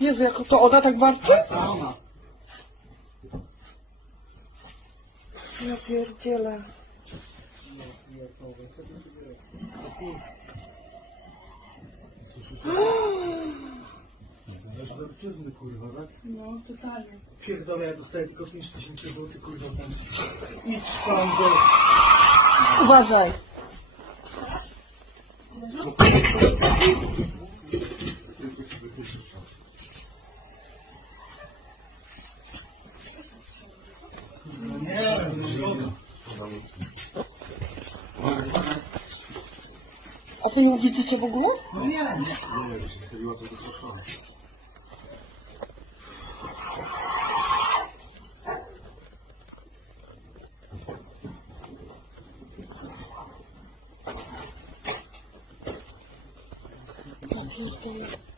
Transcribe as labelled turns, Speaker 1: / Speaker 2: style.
Speaker 1: Jezu, jak to ona tak warczy?
Speaker 2: Ona.
Speaker 1: Ja pierdzielę. No, ja powiem.
Speaker 2: Zabrzydny kurwa, tak?
Speaker 1: No, totalnie.
Speaker 2: Pierdolę, ja dostaję tylko 5 tysięcy złotych kurwa tam. Idź tam do...
Speaker 1: Uważaj.
Speaker 2: No nie, no szkoda.
Speaker 1: A wy ją widzicie w ogóle?
Speaker 2: No nie, nie.
Speaker 3: Nie, że się nachyliła, to wystraszona.
Speaker 1: Ja pierdolę.